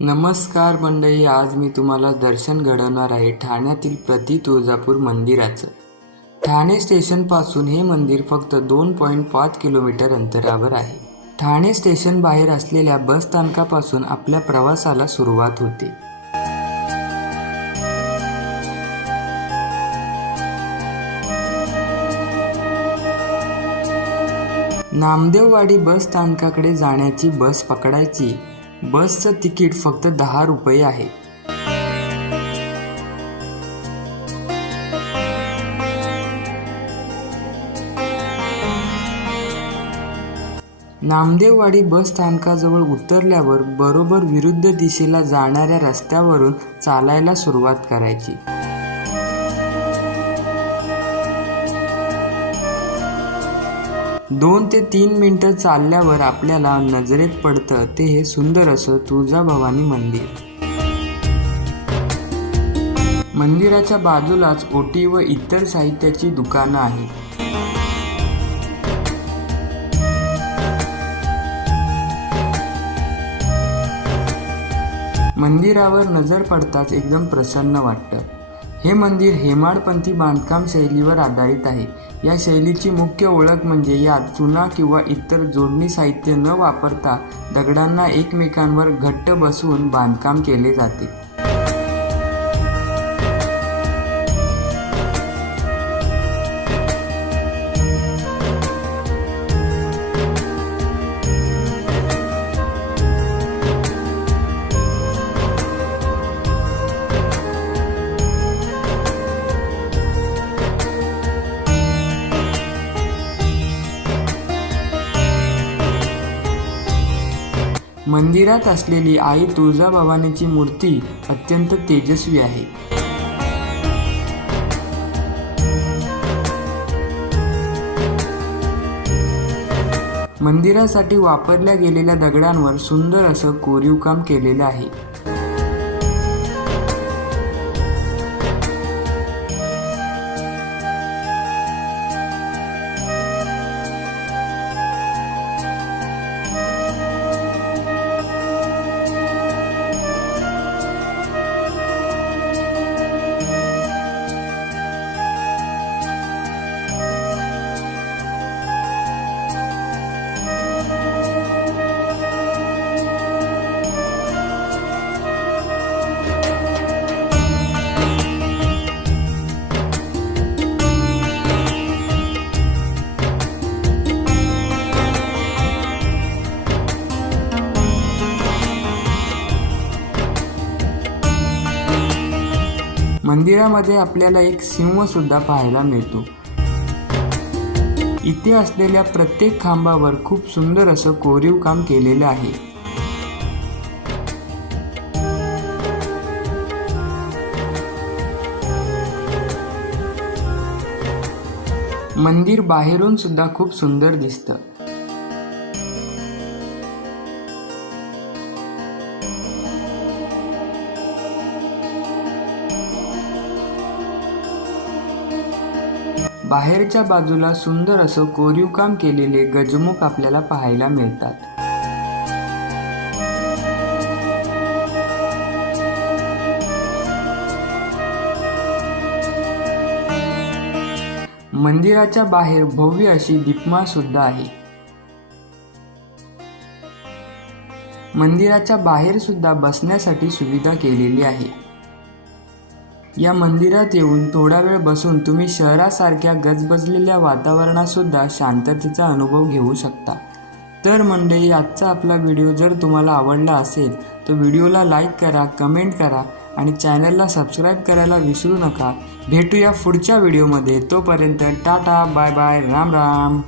नमस्कार मंडळी आज मी तुम्हाला दर्शन घडवणार आहे ठाण्यातील प्रति तुळजापूर मंदिराचं. ठाणे स्टेशनपासून हे मंदिर फक्त दोन पॉईंट पाच किलोमीटर अंतरावर आहे. ठाणे स्टेशन बाहेर असलेल्या बस स्थानकापासून आपल्या प्रवासाला सुरुवात होते. नामदेववाडी बस स्थानकाकडे जाण्याची बस पकडायची. बसचं तिकीट फक्त दहा रुपये आहे. नामदेववाडी बस स्थानकाजवळ उतरल्यावर बरोबर विरुद्ध दिशेला जाणाऱ्या रस्त्यावरून चालायला सुरुवात करायची. दोन ते तीन मिनटं चालल्यावर आपल्याला नजरेत पडतं ते हे सुंदर असं तुळजाभवानी मंदिर. मंदिराच्या बाजूलाच ओटी व इतर साहित्याची दुकानं आहेत. मंदिरावर नजर पडताच एकदम प्रसन्न वाटतं. हे मंदिर हेमाडपंथी बांधकाम शैलीवर आधारित आहे. या शैलीची मुख्य ओळख म्हणजे यात चुना किंवा इतर जोडणी साहित्य न वापरता दगडांना एकमेकांवर घट्ट बसवून बांधकाम केले जाते. मंदिरात असलेली आई तुळजाभवानीची मूर्ती अत्यंत तेजस्वी आहे. मंदिरासाठी वापरल्या गेलेल्या दगडांवर सुंदर असं कोरीव काम केलेलं आहे. मंदिरामध्ये आपल्याला एक सिंह सुद्धा पाहायला मिळतो. इथे असलेल्या प्रत्येक खांबावर खूप सुंदर असं कोरीव काम केलेलं आहे. मंदिर बाहेरून सुद्धा खूप सुंदर दिसतं. बाहेरच्या बाजूला सुंदर असं कोरीव काम केलेले गजमुख आपल्याला पाहायला मिळतात. मंदिराच्या बाहेर भव्य अशी दीपमाळ सुद्धा आहे. मंदिराच्या बाहेर सुद्धा बसण्यासाठी सुविधा केलेली आहे. या मंदिरात येऊन थोडा वेळ बसून तुम्ही शहरासारख्या गजबजलेल्या वातावरणातसुद्धा शांततेचा अनुभव घेऊ शकता. तर मंडळी आजचा आपला व्हिडिओ जर तुम्हाला आवडला असेल तर व्हिडिओला लाईक करा कमेंट करा आणि चॅनलला सबस्क्राईब करायला विसरू नका. भेटूया पुढच्या व्हिडिओमध्ये. तोपर्यंत tata bye bye Ram Ram.